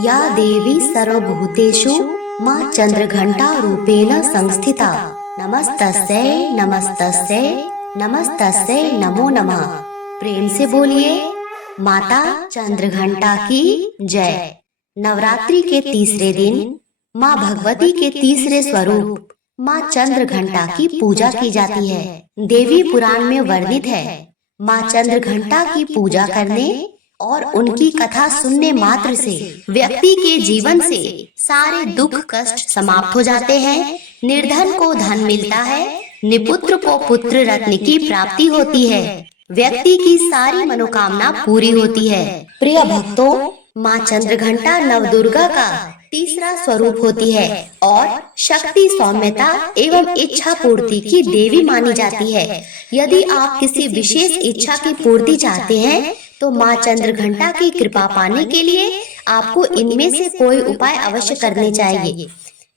या देवी सर्वभूतेषु माँ चंद्रघंटा रूपेण संस्थिता। नमस्तस्यै नमस्तस्यै नमस्तस्यै नमो नमः। प्रेम से बोलिए माता चंद्रघंटा की जय। नवरात्रि के तीसरे दिन माँ भगवती के तीसरे स्वरूप माँ चंद्रघंटा की पूजा की जाती है। देवी पुराण में वर्णित है, माँ चंद्रघंटा की पूजा करने और उनकी कथा सुनने मात्र से व्यक्ति के जीवन से सारे दुख कष्ट समाप्त हो जाते हैं। निर्धन को धन मिलता है, निपुत्र को पुत्र रत्न की प्राप्ति होती है, व्यक्ति की सारी मनोकामना पूरी होती है। प्रिय भक्तों, माँ चंद्रघंटा नवदुर्गा का तीसरा स्वरूप होती है और शक्ति सौम्यता एवं इच्छा पूर्ति की देवी मानी जाती है। यदि आप किसी विशेष इच्छा की पूर्ति चाहते हैं तो माँ चंद्रघंटा की कृपा पाने के लिए आपको इनमें से कोई उपाय अवश्य करने चाहिए।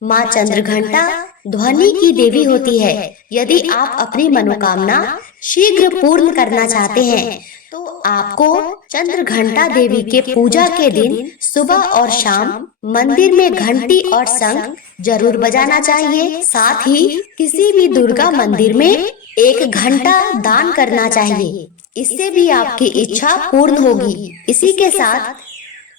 माँ चंद्रघंटा ध्वनि की देवी होती है। यदि आप अपनी मनोकामना शीघ्र पूर्ण करना चाहते हैं तो आपको चंद्रघंटा देवी के पूजा के दिन सुबह और शाम मंदिर में घंटी और शंख जरूर बजाना चाहिए। साथ ही किसी भी दुर्गा मंदिर में एक घंटा दान करना चाहिए, इससे भी आपकी इच्छा पूर्ण होगी। इसी के साथ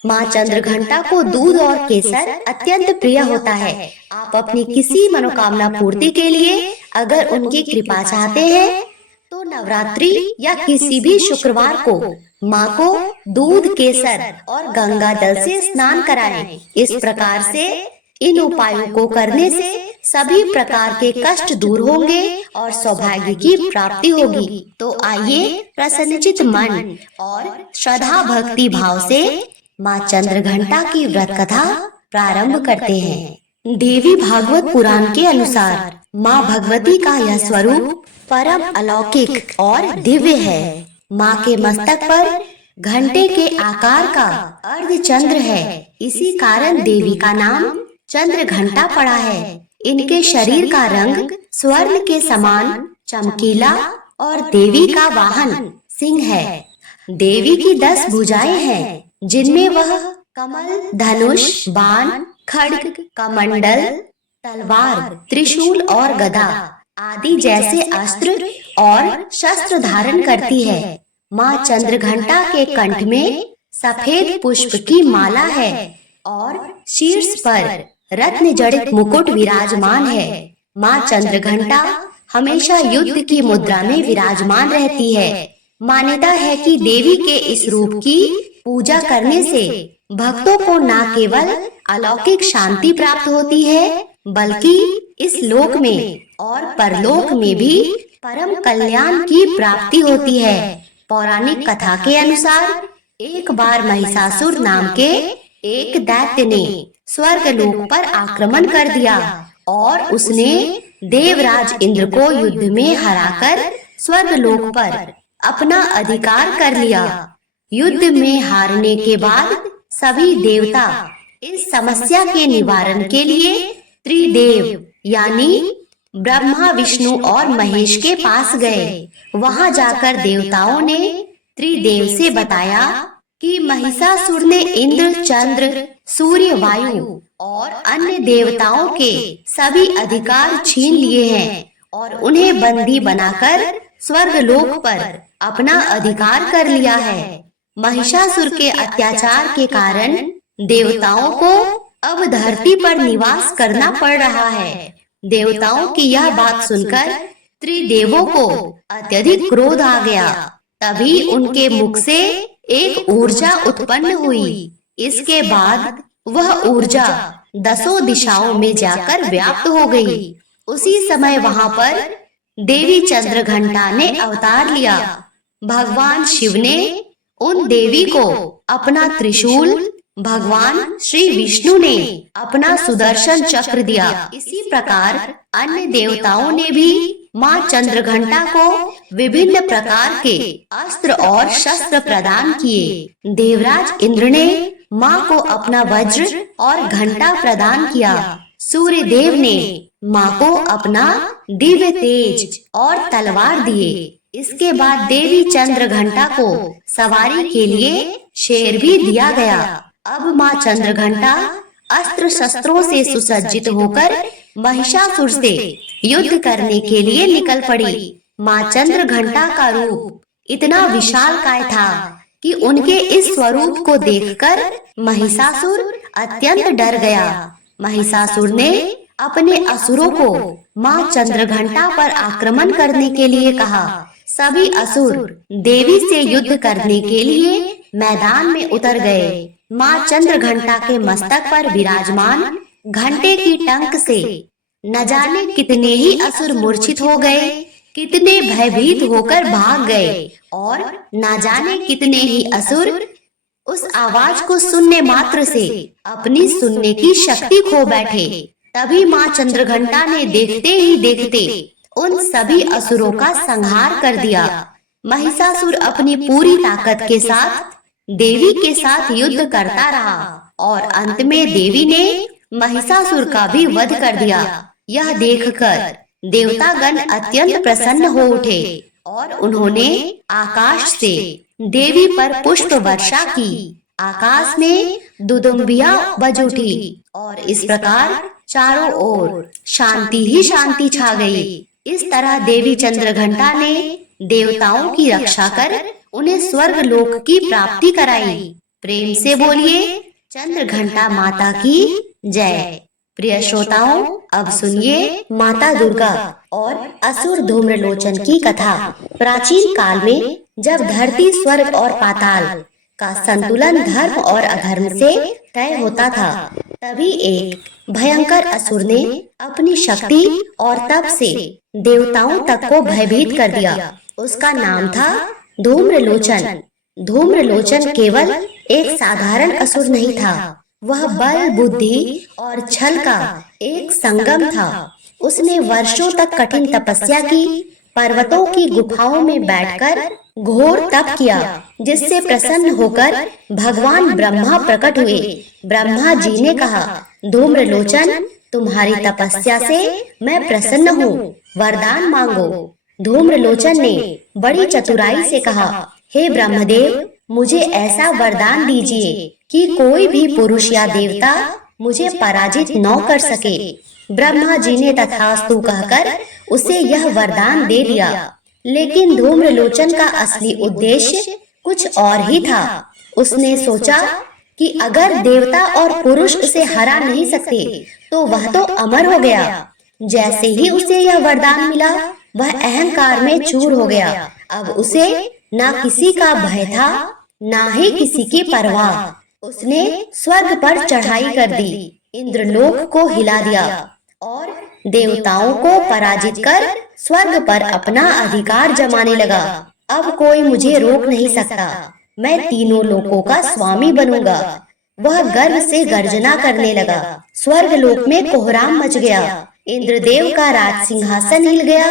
माँ चंद्रघंटा को दूध और केसर अत्यंत प्रिय होता है। आप अपनी किसी मनोकामना पूर्ति के लिए अगर उनकी कृपा चाहते हैं तो नवरात्रि या किसी भी शुक्रवार को माँ को दूध केसर और गंगा जल से स्नान कराएं। इस प्रकार से इन उपायों को करने से सभी प्रकार के कष्ट दूर होंगे और सौभाग्य की प्राप्ति होगी। तो आइए प्रसन्नचित मन और श्रद्धा भक्ति भाव से माँ चंद्रघंटा की व्रत कथा प्रारंभ करते हैं। देवी भागवत पुराण के अनुसार माँ भगवती का यह स्वरूप परम अलौकिक और दिव्य है। माँ के मस्तक पर घंटे के आकार का अर्धचंद्र है, इसी कारण देवी का नाम चंद्रघंटा पड़ा है। इनके शरीर का रंग स्वर्ण के समान चमकीला और देवी का वाहन सिंह है। देवी की 10 भुजाएं हैं, जिनमें वह कमल, धनुष, बाण, खड्ग, कमंडल, तलवार, त्रिशूल और गदा आदि जैसे अस्त्र और शस्त्र धारण करती है। माँ चंद्रघंटा के कंठ में सफेद पुष्प की माला है और शीर्ष पर रत्न जड़ित मुकुट विराजमान है। माँ चंद्रघंटा हमेशा युद्ध की मुद्रा में विराजमान रहती है। मान्यता है कि देवी के इस रूप की पूजा करने से भक्तों को न केवल अलौकिक शांति प्राप्त होती है, बल्कि इस लोक में और परलोक में भी परम कल्याण की प्राप्ति होती है। पौराणिक कथा के अनुसार एक बार महिषासुर नाम के एक दैत्य ने स्वर्ग लोक पर आक्रमण कर दिया और उसने देवराज इंद्र को युद्ध में हराकर स्वर्ग लोक पर अपना अधिकार कर लिया। युद्ध में हारने के बाद सभी देवता इस समस्या के निवारण के लिए त्रिदेव यानी ब्रह्मा, विष्णु और महेश के पास गए। वहां जाकर देवताओं ने त्रिदेव से बताया कि महिषासुर ने इंद्र, चंद्र, सूर्य, वायु और अन्य देवताओं के सभी अधिकार छीन लिए हैं और उन्हें बंदी बनाकर स्वर्ग लोक पर अपना अधिकार कर लिया है। महिषासुर के अत्याचार के कारण देवताओं को अब धरती पर निवास करना पड़ रहा है। देवताओं की यह बात सुनकर त्रिदेवों को अत्यधिक क्रोध आ गया। तभी उनके मुख से एक ऊर्जा उत्पन्न हुई। इसके बाद वह ऊर्जा 10 दिशाओं में जाकर व्याप्त हो गई। उसी समय वहां पर देवी चंद्रघंटा ने अवतार लिया। भगवान शिव ने उन देवी को अपना त्रिशूल, भगवान श्री विष्णु ने अपना सुदर्शन चक्र दिया। इसी प्रकार अन्य देवताओं ने भी माँ चंद्रघंटा को विभिन्न प्रकार के अस्त्र और शस्त्र प्रदान किए। देवराज इंद्र ने माँ को अपना वज्र और घंटा प्रदान किया। सूर्य देव ने माँ को अपना दिव्य तेज और तलवार दिए। इसके बाद देवी चंद्रघंटा को सवारी के लिए शेर भी दिया गया। अब माँ चंद्रघंटा अस्त्र शस्त्रों से सुसज्जित होकर महिषासुर से युद्ध करने के लिए निकल पड़ी। माँ चंद्रघंटा का रूप इतना विशालकाय था कि उनके इस स्वरूप को देखकर महिषासुर अत्यंत डर गया। महिषासुर ने अपने असुरों को माँ चंद्रघंटा पर आक्रमण करने के लिए कहा। सभी असुर देवी से युद्ध करने के लिए मैदान में उतर गए। माँ चंद्रघंटा के मस्तक पर विराजमान घंटे की टंक से न जाने कितने ही असुर मूर्छित हो गए, कितने भयभीत होकर भाग गए और न जाने कितने ही असुर उस आवाज को सुनने मात्र से अपनी सुनने की शक्ति खो बैठे। तभी माँ चंद्रघंटा ने देखते ही देखते उन सभी असुरों का संहार कर दिया। महिषासुर अपनी पूरी ताकत के साथ देवी के साथ युद्ध करता रहा और अंत में देवी ने महिषासुर का भी वध कर दिया। यह देखकर देवतागण अत्यंत प्रसन्न हो उठे और उन्होंने आकाश से देवी पर पुष्प वर्षा की। आकाश में दुदुम्बियां बज उठी और इस प्रकार चारों ओर शांति ही शांति छा गई। इस तरह देवी चंद्रघंटा ने देवताओं की रक्षा कर उन्हें स्वर्ग लोक की प्राप्ति कराई। प्रेम से बोलिए चंद्रघंटा माता की जय। प्रिय श्रोताओं, अब सुनिए माता दुर्गा और असुर धूम्रलोचन की कथा। प्राचीन काल में जब धरती, स्वर्ग और पाताल का संतुलन धर्म और अधर्म से तय होता था, तभी एक भयंकर असुर ने अपनी शक्ति और तप से देवताओं तक को भयभीत कर दिया। उसका नाम था धूम्रलोचन। धूम्रलोचन केवल एक साधारण असुर नहीं था, वह बल, बुद्धि और छल का एक संगम था। उसने वर्षों तक कठिन तपस्या की, पर्वतों की गुफाओं में बैठकर घोर तप किया, जिससे प्रसन्न होकर भगवान ब्रह्मा प्रकट हुए। ब्रह्मा जी ने कहा, धूम्रलोचन, तुम्हारी तपस्या से मैं प्रसन्न हूँ, वरदान मांगो। धूम्रलोचन ने बड़ी चतुराई से कहा, हे ब्रह्मदेव, मुझे ऐसा वरदान दीजिए कि कोई भी पुरुष या देवता मुझे पराजित न कर सके। ब्रह्मा जी ने तथास्तु कहकर उसे यह वरदान दे दिया। लेकिन धूम्रलोचन का असली उद्देश्य कुछ और ही था। उसने सोचा कि अगर देवता और पुरुष उसे हरा नहीं सकते तो वह तो अमर हो गया। जैसे ही उसे यह वरदान मिला, वह अहंकार में चूर हो गया। अब उसे ना किसी का भय था, ना ही किसी की परवाह। उसने स्वर्ग पर चढ़ाई कर दी, इंद्रलोक को हिला दिया और देवताओं को पराजित कर स्वर्ग पर अपना अधिकार जमाने लगा। अब कोई मुझे रोक नहीं सकता, मैं तीनों लोकों का स्वामी बनूंगा। वह गर्व से गर्जना करने लगा। स्वर्ग लोक में कोहराम मच गया। इंद्रदेव का राज सिंहासन हिल गया,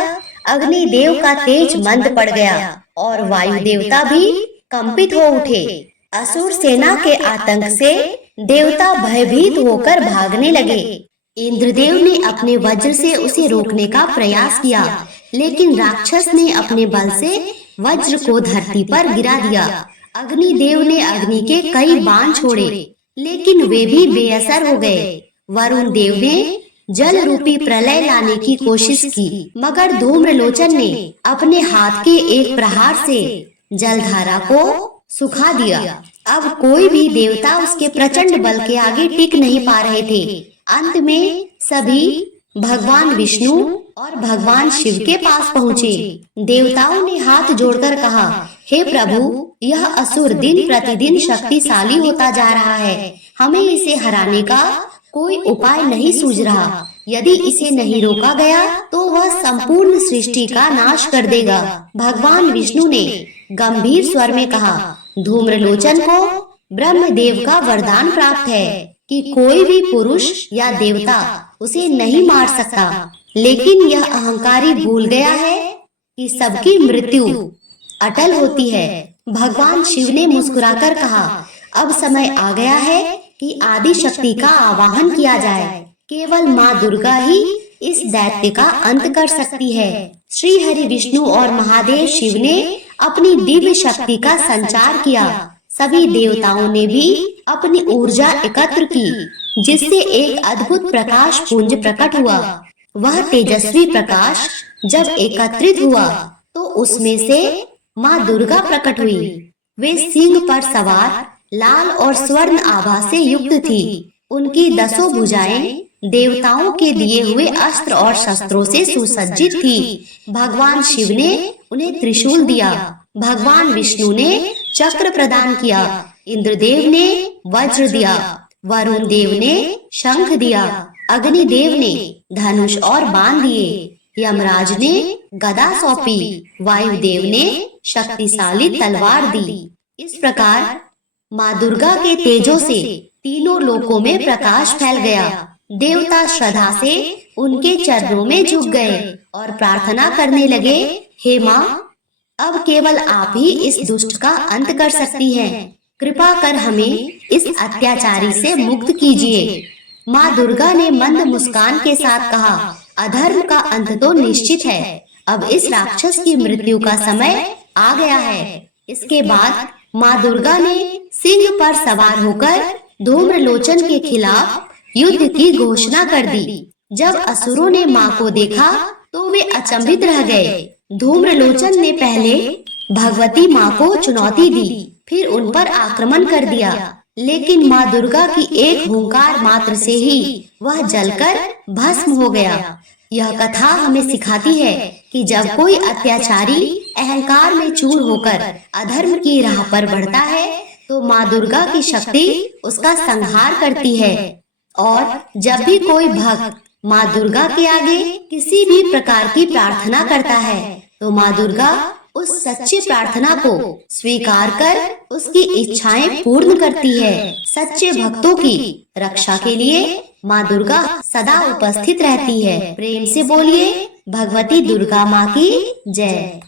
अग्निदेव का तेज मंद पड़ गया और वायु देवता भी कंपित हो उठे। असुर सेना के आतंक से देवता भयभीत होकर भागने लगे। इंद्रदेव ने अपने वज्र से उसे रोकने का प्रयास किया, लेकिन राक्षस ने अपने बल से वज्र को धरती पर गिरा दिया। अग्निदेव ने अग्नि के कई बाण छोड़े, लेकिन वे भी बेअसर हो गए। वरुण देव ने जल रूपी प्रलय लाने की कोशिश की, मगर धूम्रलोचन ने अपने हाथ के एक प्रहार से जलधारा को सुखा दिया। अब कोई भी देवता उसके प्रचंड बल के आगे टिक नहीं पा रहे थे। अंत में सभी भगवान विष्णु और भगवान शिव के पास पहुँचे। देवताओं ने हाथ जोड़कर कहा, हे प्रभु, यह असुर दिन प्रतिदिन शक्तिशाली होता जा रहा है। हमें इसे हराने का कोई उपाय नहीं सूझ रहा। यदि इसे नहीं रोका गया तो वह संपूर्ण सृष्टि का नाश कर देगा। भगवान विष्णु ने गंभीर स्वर में कहा, धूम्रलोचन को ब्रह्मदेव का वरदान प्राप्त है कि कोई भी पुरुष या देवता उसे नहीं मार सकता, लेकिन यह अहंकारी भूल गया है कि सबकी मृत्यु अटल होती है। भगवान शिव ने मुस्कुराकर कहा, अब समय आ गया है कि आदि शक्ति का आवाहन किया जाए। केवल माँ दुर्गा ही इस दैत्य का अंत कर सकती है। श्री हरि विष्णु और महादेव शिव ने अपनी दिव्य शक्ति का संचार किया। सभी देवताओं ने भी अपनी ऊर्जा एकत्र की, जिससे एक अद्भुत प्रकाश पुंज प्रकट हुआ। वह तेजस्वी प्रकाश जब एकत्रित हुआ तो उसमें से माँ दुर्गा प्रकट हुई। वे सिंह पर सवार लाल और स्वर्ण आभा से युक्त थी। उनकी 10 भुजाएं देवताओं के दिए हुए अस्त्र और शस्त्रों से सुसज्जित थी। भगवान शिव ने उन्हें त्रिशूल दिया, भगवान विष्णु ने चक्र प्रदान किया, इंद्रदेव ने वज्र दिया, वरुण देव ने शंख दिया, अग्निदेव ने धनुष और बाण दिए, यमराज ने गदा सौंपी, वायुदेव ने शक्तिशाली तलवार दी। इस प्रकार माँ दुर्गा के तेजों से तीनों लोकों में प्रकाश फैल गया। देवता श्रद्धा से उनके चरणों में झुक गए और प्रार्थना करने लगे, हे माँ, अब केवल आप ही इस दुष्ट का अंत कर सकती हैं। कृपा कर हमें इस अत्याचारी से मुक्त कीजिए। माँ दुर्गा ने मंद मुस्कान के साथ कहा, अधर्म का अंत तो निश्चित है। अब इस राक्षस की मृत्यु का समय आ गया है। इसके बाद माँ दुर्गा ने सिंह पर सवार होकर धूम्रलोचन के खिलाफ युद्ध की घोषणा कर दी। जब असुरों ने माँ को देखा तो वे अचंभित रह गए। धूम्रलोचन ने पहले भगवती माँ को चुनौती दी, फिर उन पर आक्रमण कर दिया, लेकिन माँ दुर्गा की एक हुंकार मात्र से ही वह जलकर भस्म हो गया। यह कथा हमें सिखाती है कि जब कोई अत्याचारी अहंकार में चूर होकर अधर्म की राह पर बढ़ता है तो माँ दुर्गा की शक्ति उसका संहार करती है। और जब भी कोई भक्त माँ दुर्गा के आगे किसी भी प्रकार की प्रार्थना करता है तो माँ दुर्गा उस सच्ची प्रार्थना को स्वीकार कर उसकी इच्छाएं पूर्ण करती है। सच्चे भक्तों की रक्षा के लिए माँ दुर्गा सदा उपस्थित रहती है। प्रेम से बोलिए, भगवती दुर्गा माँ की जय।